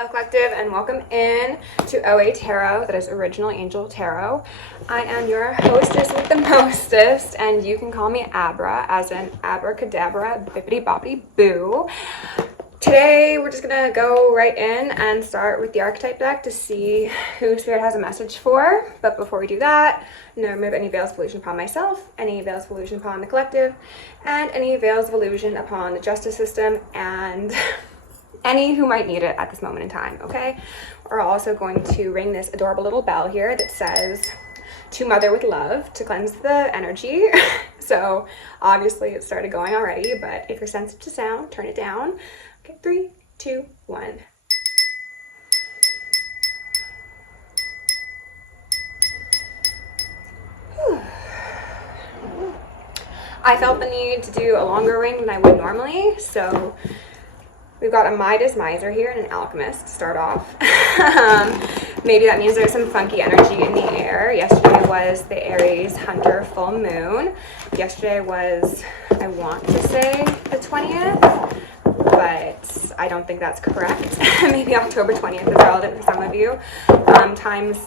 Hello Collective, and welcome in to OAtarot, that is Original Angel Tarot. I am your hostess with the mostest, and you can call me Abra, as in abracadabra, bippity boppity boo. Today we're just gonna go right in and start with the archetype deck to see who Spirit has a message for. But before we do that, I'm gonna remove any veils of illusion upon myself, any veils of illusion upon the collective, and any veils of illusion upon the justice system and any who might need it at this moment in time, okay? We're also going to ring this adorable little bell here that says, "To Mother with Love," to cleanse the energy. So obviously it started going already, but if you're sensitive to sound, turn it down. Okay, 3, 2, 1. I felt the need to do a longer ring than I would normally, so we've got a Midas Miser here and an Alchemist to start off. Maybe that means there's some funky energy in the air. Yesterday was the Aries Hunter full moon. Yesterday was, I want to say, the 20th, but I don't think that's correct. Maybe October 20th is relevant for some of you. Time's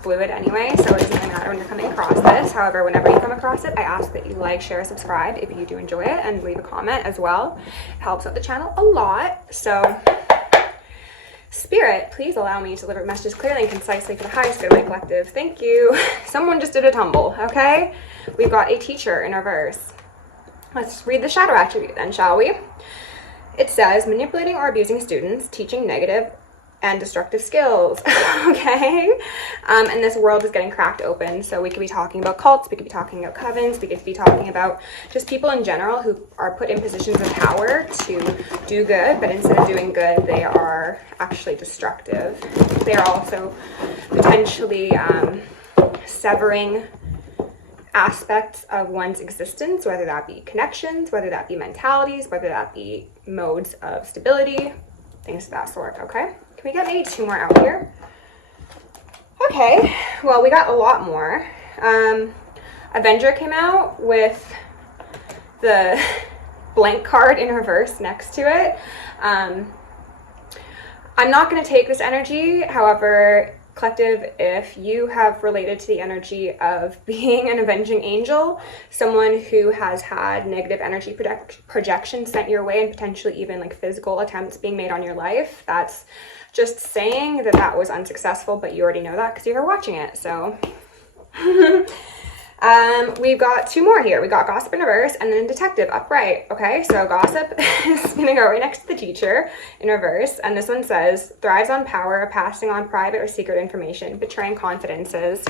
fluid anyway, so it doesn't really matter when you're coming across this. However, whenever you come across it, I ask that you like, share, subscribe if you do enjoy it, and leave a comment as well. It helps out the channel a lot. So Spirit, please allow me to deliver messages clearly and concisely for the highest good of my collective. Thank you. Someone just did a tumble, okay? We've got a Teacher in reverse. Let's read the shadow attribute then, shall we? It says, manipulating or abusing students, teaching negative and destructive skills. Okay, and this world is getting cracked open, so we could be talking about cults, we could be talking about covens, we could be talking about just people in general who are put in positions of power to do good, but instead of doing good, they are actually destructive. They are also potentially severing aspects of one's existence, whether that be connections, whether that be mentalities, whether that be modes of stability, things of that sort. Okay, can we get maybe 2 more out here? Okay, well, we got a lot more. Avenger came out with the blank card in reverse next to it. I'm not going to take this energy. However, collective, if you have related to the energy of being an avenging angel, someone who has had negative energy projection sent your way, and potentially even like physical attempts being made on your life, that's just saying that that was unsuccessful, but you already know that because you were watching it. So we've got 2 more here. We got Gossip in reverse and then Detective upright. Okay, so Gossip is gonna go right next to the Teacher in reverse, and this one says, thrives on power, passing on private or secret information, betraying confidences.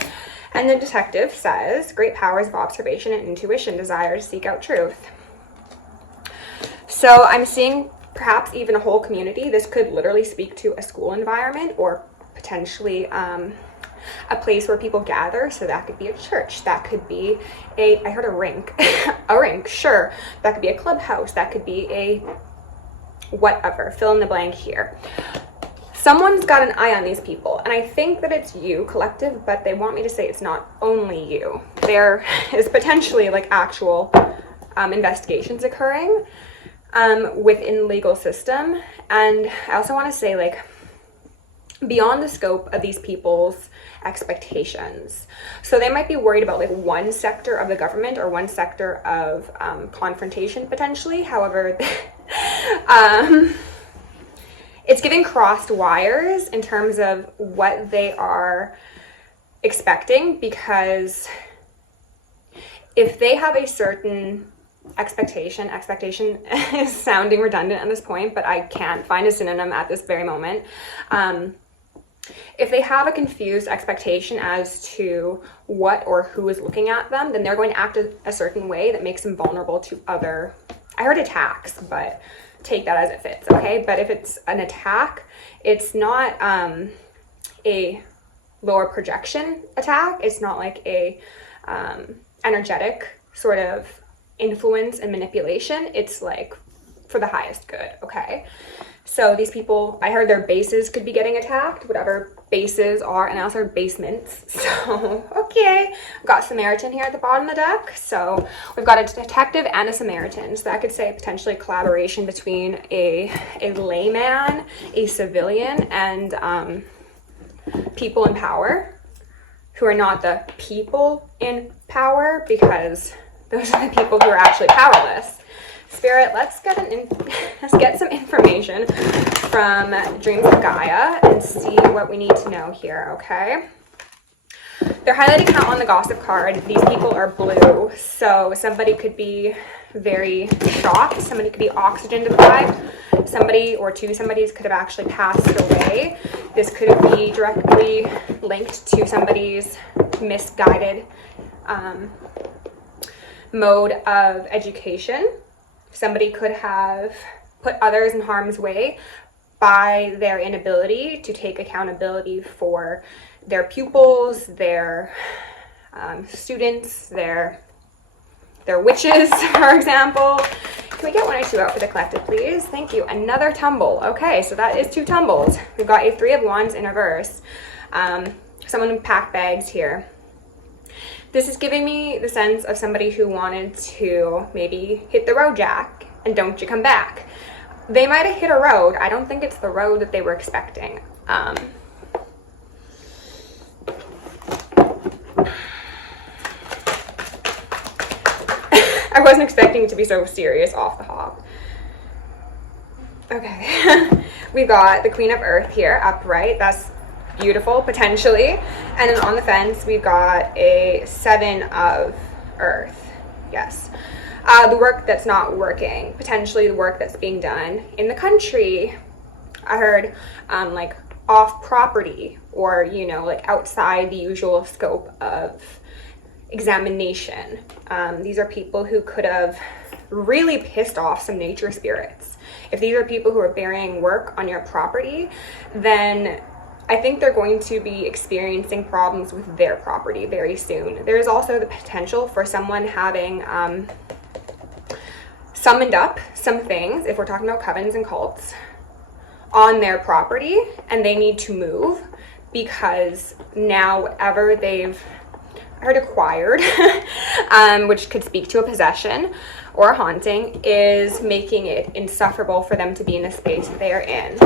And the Detective says, great powers of observation and intuition, desire to seek out truth. So I'm seeing perhaps even a whole community. This could literally speak to a school environment, or potentially a place where people gather. So that could be a church, that could be I heard a rink, a rink, sure. That could be a clubhouse, that could be a whatever, fill in the blank here. Someone's got an eye on these people, and I think that it's you, collective, but they want me to say it's not only you. There is potentially like actual investigations occurring within the legal system. And I also want to say, like, beyond the scope of these people's expectations. So they might be worried about like one sector of the government or one sector of confrontation potentially. However, it's giving crossed wires in terms of what they are expecting, because if they have a certain expectation is sounding redundant at this point, but I can't find a synonym at this very moment. If they have a confused expectation as to what or who is looking at them, then they're going to act a certain way that makes them vulnerable to other, I heard attacks, but take that as it fits, okay? But if it's an attack, it's not a lower projection attack. It's not like a energetic sort of influence and manipulation. It's like for the highest good, okay? So these people, I heard their bases could be getting attacked, whatever bases are, and I also heard basements. So, okay. We've got Samaritan here at the bottom of the deck. So we've got a detective and a Samaritan. So that could say potentially collaboration between a layman, a civilian, and people in power who are not the people in power, because those are the people who are actually powerless. Spirit, let's get some information from Dreams of Gaia and see what we need to know here, okay? They're highlighting how on the gossip card, these people are blue. So somebody could be very shocked. Somebody could be oxygen deprived. Somebody or two somebodies could have actually passed away. This could be directly linked to somebody's misguided mode of education. Somebody could have put others in harm's way by their inability to take accountability for their pupils, their students, their witches, for example. Can we get 1 or 2 out for the collective, please? Thank you. Another tumble. Okay, so that is 2 tumbles. We've got a 3 of Wands in reverse. Someone packed bags here. This is giving me the sense of somebody who wanted to maybe hit the road, Jack, and don't you come back. They might have hit a road. I don't think it's the road that they were expecting. I wasn't expecting it to be so serious off the hop. Okay. We've got the Queen of Earth here, upright. That's beautiful, potentially. And then on the fence, we've got a 7 of Earth. Yes. The work that's not working, potentially the work that's being done in the country. I heard like off property, or, you know, like outside the usual scope of examination. These are people who could have really pissed off some nature spirits. If these are people who are burying work on your property, then I think they're going to be experiencing problems with their property very soon. There's also the potential for someone having summoned up some things, if we're talking about covens and cults, on their property, and they need to move because now whatever they've acquired, which could speak to a possession or a haunting, is making it insufferable for them to be in the space that they are in.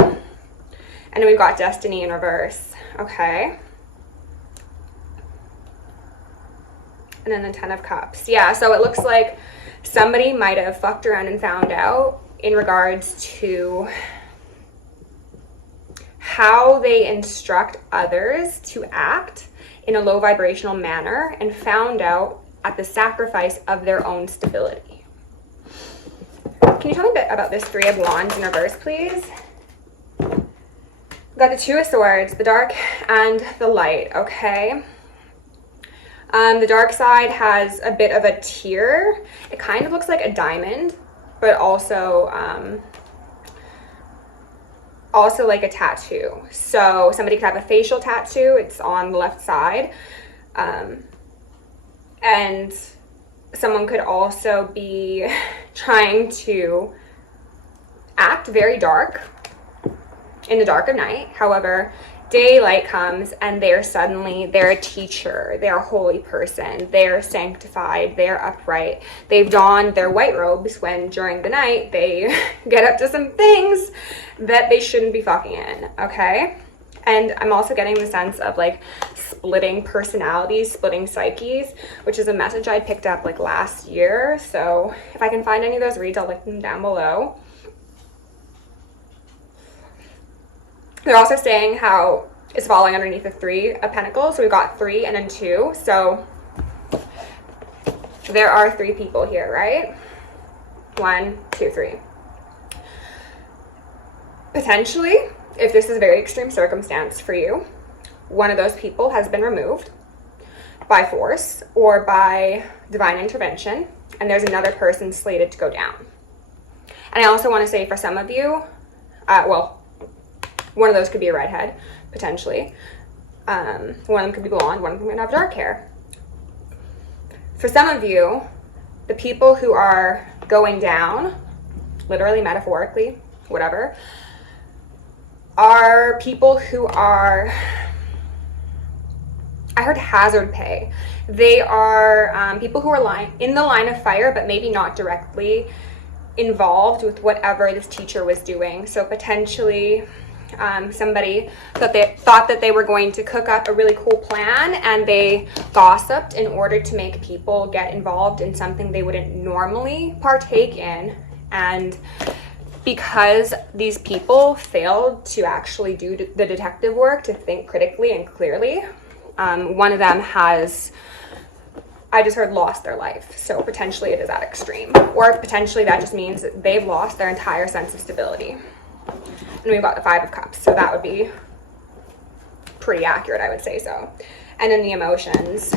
And then we've got Destiny in reverse, okay? And then the 10 of Cups. Yeah, so it looks like somebody might have fucked around and found out in regards to how they instruct others to act in a low vibrational manner, and found out at the sacrifice of their own stability. Can you tell me a bit about this 3 of Wands in reverse, please? We've got the 2 of Swords, the dark and the light, okay? The dark side has a bit of a tear. It kind of looks like a diamond, but also like a tattoo. So somebody could have a facial tattoo. It's on the left side. And someone could also be trying to act very dark in the dark of night. However, daylight comes and they're a teacher, they're a holy person, they're sanctified, they're upright. They've donned their white robes when during the night they get up to some things that they shouldn't be fucking in, okay? And I'm also getting the sense of like splitting personalities, splitting psyches, which is a message I picked up like last year. So if I can find any of those reads, I'll link them down below. They're also saying how it's falling underneath the 3 of Pentacles. So we've got 3 and then 2. So there are 3 people here, right? 1, 2, 3. Potentially, if this is a very extreme circumstance for you, one of those people has been removed by force or by divine intervention, and there's another person slated to go down. And I also want to say for some of you, one of those could be a redhead, potentially. One of them could be blonde, one of them could have dark hair. For some of you, the people who are going down, literally, metaphorically, whatever, are people who are, I heard hazard pay. They are people who are in the line of fire, but maybe not directly involved with whatever this teacher was doing. So potentially somebody thought that they were going to cook up a really cool plan, and they gossiped in order to make people get involved in something they wouldn't normally partake in. And because these people failed to actually do the detective work, to think critically and clearly, one of them has, I just heard, lost their life. So potentially it is that extreme. Or potentially that just means that they've lost their entire sense of stability. And we've got the 5 of Cups, so that would be pretty accurate, I would say so. And then the emotions.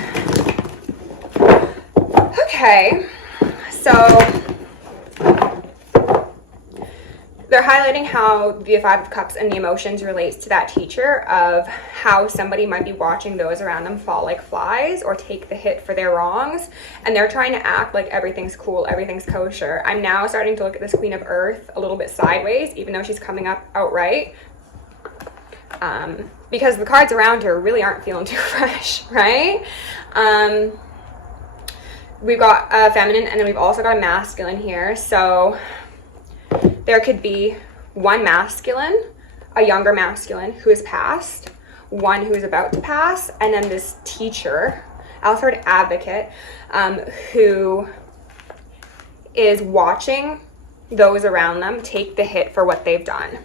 Okay, so they're highlighting how the 5 of Cups and the emotions relates to that teacher, of how somebody might be watching those around them fall like flies or take the hit for their wrongs, and they're trying to act like everything's cool, everything's kosher. I'm now starting to look at this Queen of Earth a little bit sideways, even though she's coming up outright, because the cards around her really aren't feeling too fresh, right? We've got a feminine, and then we've also got a masculine here. So there could be one masculine, a younger masculine who has passed, one who is about to pass, and then this teacher, I also heard advocate, who is watching those around them take the hit for what they've done.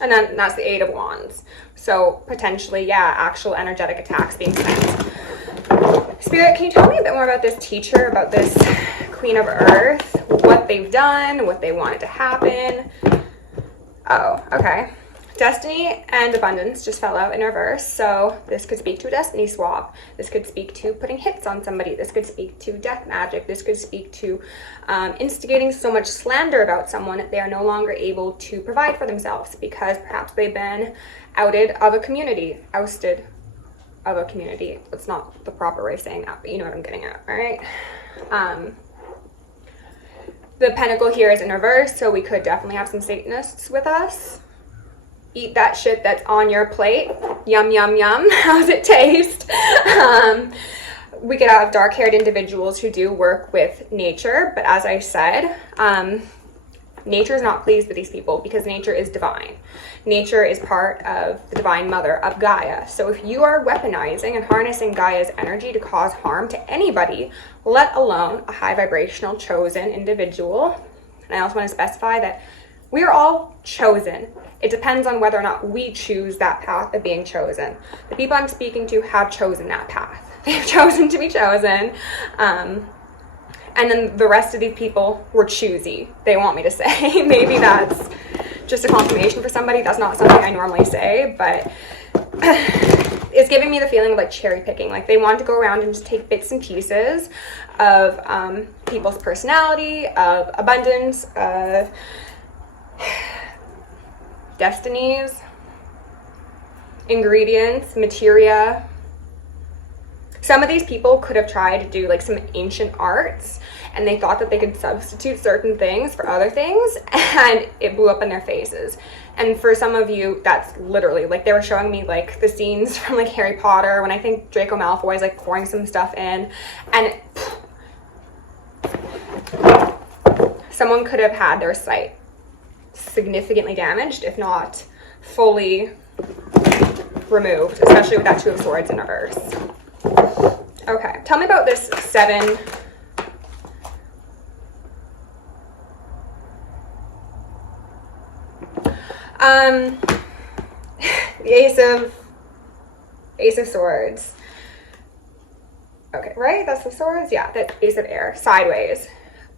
And then that's the 8 of Wands. So potentially, yeah, actual energetic attacks being sent. Spirit, can you tell me a bit more about this teacher, about this Queen of Earth, what they've done, what they wanted to happen? Oh, okay. Destiny and abundance just fell out in reverse. So this could speak to a destiny swap. This could speak to putting hits on somebody. This could speak to death magic. This could speak to instigating so much slander about someone that they are no longer able to provide for themselves, because perhaps they've been outed of a community, ousted of a community. That's not the proper way of saying that, but you know what I'm getting at, all right? The Pentacle here is in reverse, so we could definitely have some Satanists with us. Eat that shit that's on your plate. Yum, yum, yum. How's it taste? We could have dark-haired individuals who do work with nature, but as I said, nature is not pleased with these people, because nature is divine. Nature is part of the divine mother of Gaia. So if you are weaponizing and harnessing Gaia's energy to cause harm to anybody, let alone a high vibrational chosen individual, and I also want to specify that we are all chosen. It depends on whether or not we choose that path of being chosen. The people I'm speaking to have chosen that path. They've chosen to be chosen. And then the rest of these people were choosy, they want me to say. Maybe that's just a confirmation for somebody. That's not something I normally say, but it's giving me the feeling of like cherry picking. Like they want to go around and just take bits and pieces of people's personality, of abundance, of destinies, ingredients, materia. Some of these people could have tried to do like some ancient arts, and they thought that they could substitute certain things for other things, and it blew up in their faces. And for some of you, that's literally, like they were showing me like the scenes from like Harry Potter, when I think Draco Malfoy is like pouring some stuff in, and someone could have had their sight significantly damaged, if not fully removed, especially with that 2 of Swords in reverse. Okay, tell me about this 7. The Ace of Swords. Okay, right? That's the Swords? Yeah, that Ace of Air, sideways,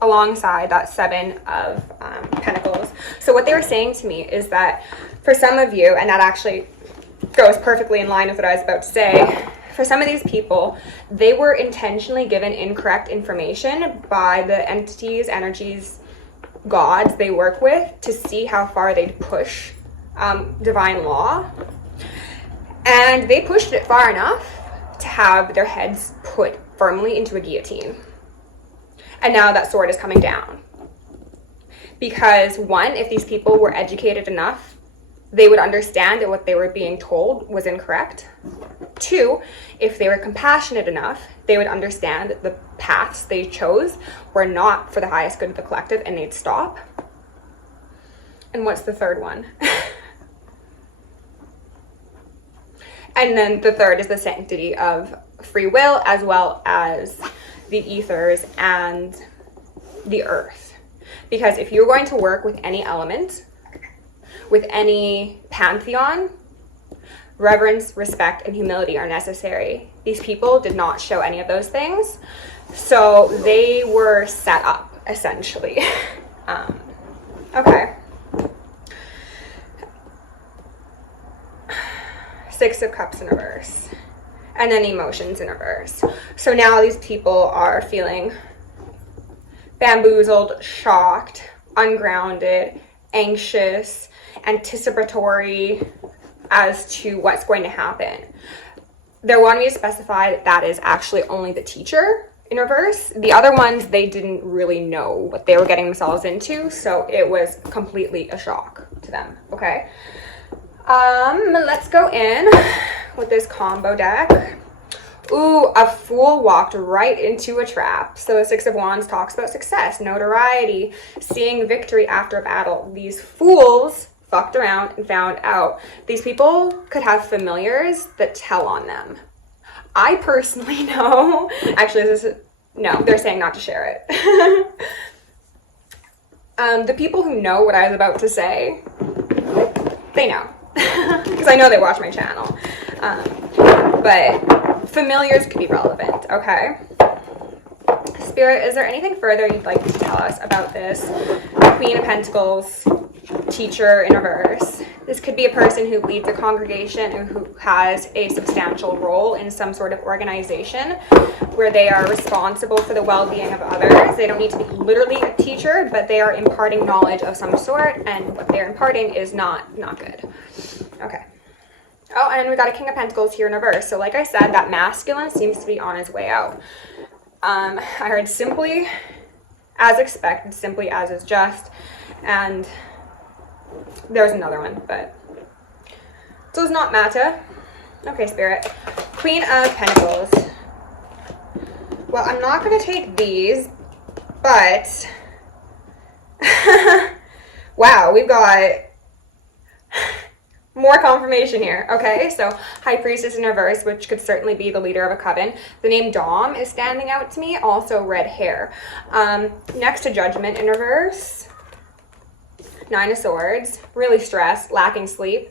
alongside that 7 of Pentacles. So what they were saying to me is that for some of you, and that actually goes perfectly in line with what I was about to say, for some of these people, they were intentionally given incorrect information by the entities, energies, gods they work with to see how far they'd push divine law. And they pushed it far enough to have their heads put firmly into a guillotine. And now that sword is coming down. Because one, if these people were educated enough, they would understand that what they were being told was incorrect. Two, if they were compassionate enough, they would understand that the paths they chose were not for the highest good of the collective, and they'd stop. And what's the third one? And then the third is the sanctity of free will, as well as the ethers and the earth. Because if you're going to work with any element, with any pantheon, reverence, respect, and humility are necessary. These people did not show any of those things, so they were set up, essentially. Okay. Six of Cups in reverse. And then emotions in reverse. So now these people are feeling bamboozled, shocked, ungrounded, anxious, anticipatory as to what's going to happen. They're wanting me to specify that that is actually only the teacher in reverse. The other ones, they didn't really know what they were getting themselves into, so it was completely a shock to them, okay? Let's go in with this combo deck. Ooh, a Fool walked right into a trap. So the Six of Wands talks about success, notoriety, seeing victory after a battle. These fools fucked around and found out. These people could have familiars that tell on them. I personally know, actually no, they're saying not to share it. The people who know what I was about to say, they know. Because I know they watch my channel. But familiars could be relevant, okay? Spirit, is there anything further you'd like to tell us about this Queen of Pentacles teacher in reverse? This could be a person who leads a congregation or who has a substantial role in some sort of organization where they are responsible for the well-being of others. They don't need to be literally a teacher, but they are imparting knowledge of some sort, and what they're imparting is not good. Okay. Oh, and we got a King of Pentacles here in reverse. So like I said, that masculine seems to be on his way out. I heard simply as expected, simply as is just, and there's another one, but does not matter. Okay, Spirit. Queen of Pentacles. Well, I'm not going to take these, but wow, we've got more confirmation here. Okay, so High Priestess in reverse, which could certainly be the leader of a coven. The name Dom is standing out to me, also red hair. Next to Judgment in reverse. Nine of Swords, really stressed, lacking sleep.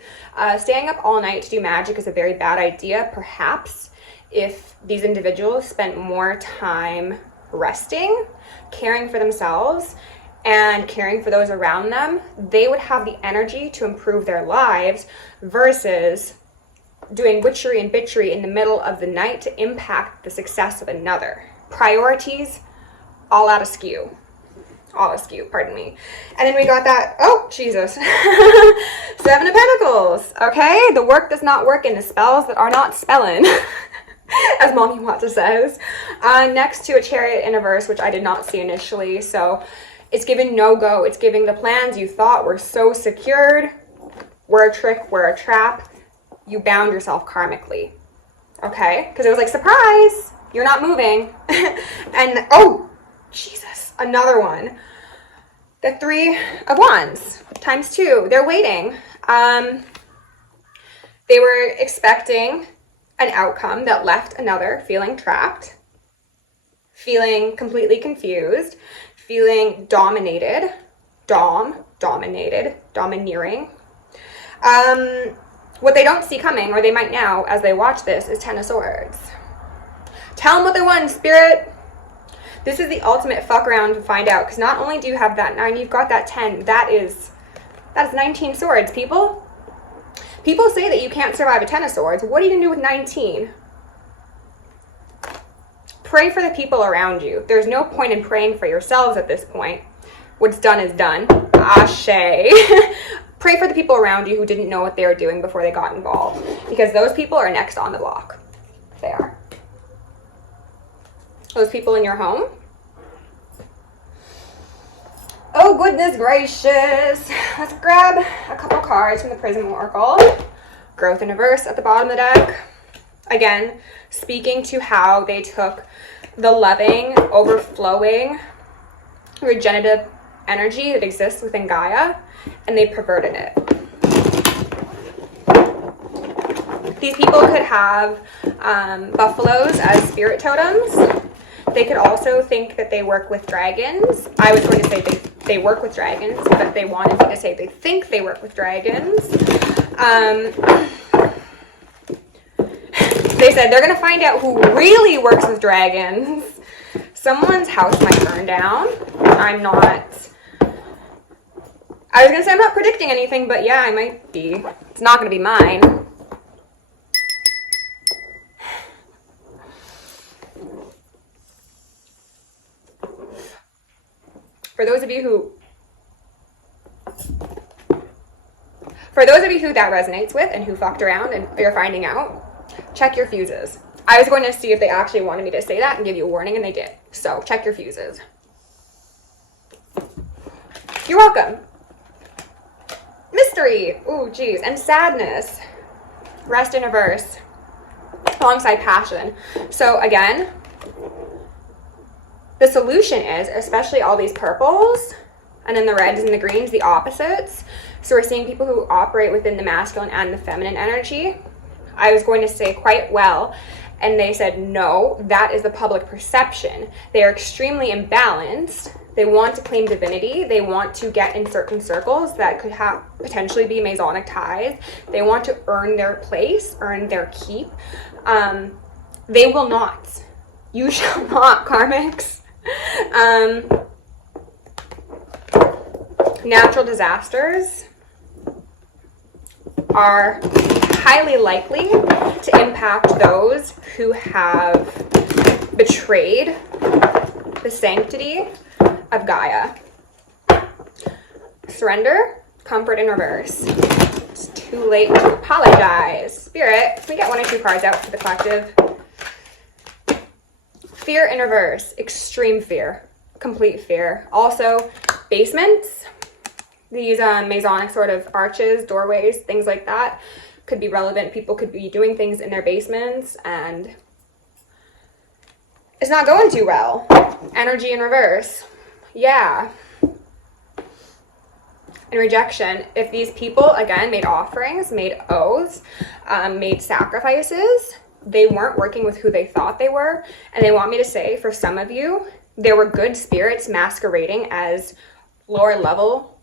Staying up all night to do magic is a very bad idea. Perhaps if these individuals spent more time resting, caring for themselves, and caring for those around them, they would have the energy to improve their lives versus doing witchery and bitchery in the middle of the night to impact the success of another. Priorities, all out of skew. All askew, pardon me. And then we got that, oh, Jesus. Seven of Pentacles, okay? The work does not work in the spells that are not spelling, as Mommy Watsa says. Next to a Chariot in reverse, which I did not see initially, so it's giving no-go. It's giving the plans you thought were so secured, were a trick, were a trap. You bound yourself karmically, okay? Because it was like, surprise, you're not moving. And, oh, Jesus, another one. The Three of Wands, times two. They're waiting. They were expecting an outcome that left another feeling trapped, feeling completely confused, feeling dominated, domineering. What they don't see coming, or they might now as they watch this, is Ten of Swords. Tell them what they want, Spirit. This is the ultimate fuck around to find out, because not only do you have that 9, you've got that 10. That's 19 swords, people. People say that you can't survive a 10 of swords. What are you going to do with 19? Pray for the people around you. There's no point in praying for yourselves at this point. What's done is done. Ashe. Pray for the people around you who didn't know what they were doing before they got involved, because those people are next on the block. They are. Those people in your home. Oh, goodness gracious. Let's grab a couple cards from the Prism Oracle. Growth in reverse at the bottom of the deck. Again, speaking to how they took the loving, overflowing, regenerative energy that exists within Gaia and they perverted it. These people could have buffaloes as spirit totems. They could also think that they work with dragons. I was going to say they work with dragons, but they wanted me to say they think they work with dragons. They said they're going to find out who really works with dragons. Someone's house might burn down. I was going to say I'm not predicting anything, but yeah, I might be. It's not going to be mine. For those of you who that resonates with and who fucked around and you're finding out, check your fuses. I was going to see if they actually wanted me to say that and give you a warning, and they did. So check your fuses. You're welcome. Mystery. Ooh, geez. And sadness. Rest in reverse. Alongside passion. So again, the solution is, especially all these purples, and then the reds and the greens, the opposites. So we're seeing people who operate within the masculine and the feminine energy. I was going to say quite well, and they said, no, that is the public perception. They are extremely imbalanced. They want to claim divinity. They want to get in certain circles that could have potentially be Masonic ties. They want to earn their place, earn their keep. They will not. You shall not, karmics. Natural disasters are highly likely to impact those who have betrayed the sanctity of Gaia. Surrender, comfort in reverse. It's too late to apologize. Spirit, can we get one or two cards out for the collective? Fear in reverse, extreme fear, complete fear. Also, basements, these Masonic sort of arches, doorways, things like that could be relevant. People could be doing things in their basements and it's not going too well. Energy in reverse. Yeah. And rejection. If these people, again, made offerings, made oaths, made sacrifices, they weren't working with who they thought they were. And they want me to say, for some of you, there were good spirits masquerading as lower level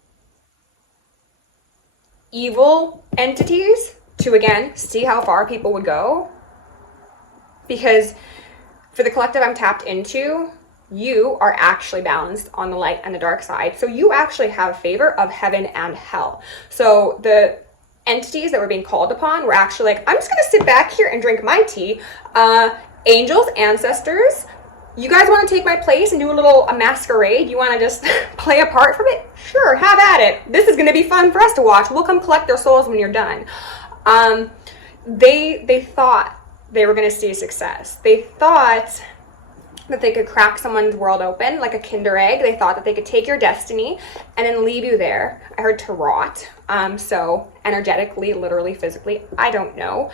evil entities to, again, see how far people would go. Because for the collective I'm tapped into, you are actually balanced on the light and the dark side. So you actually have favor of heaven and hell. So the entities that were being called upon were actually like, I'm just going to sit back here and drink my tea. Angels, ancestors, you guys want to take my place and do a masquerade? You want to just play a part from it? Sure, have at it. This is going to be fun for us to watch. We'll come collect their souls when you're done. They thought they were going to see success. They thought that they could crack someone's world open like a Kinder Egg. They thought that they could take your destiny and then leave you there. I heard to rot. So energetically, literally, physically, I don't know.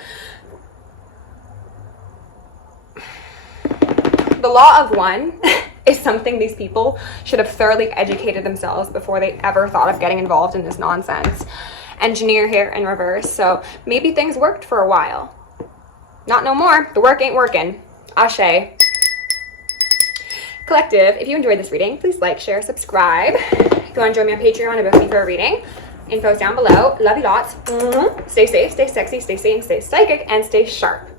The law of one is something these people should have thoroughly educated themselves before they ever thought of getting involved in this nonsense. Engineer here in reverse. So maybe things worked for a while. Not no more. The work ain't working. Ashe. Collective, if you enjoyed this reading, please like, share, subscribe. If you want to join me on Patreon and book me for a reading, info's down below. Love you lots. Stay safe, stay sexy, stay sane, stay psychic, and stay sharp.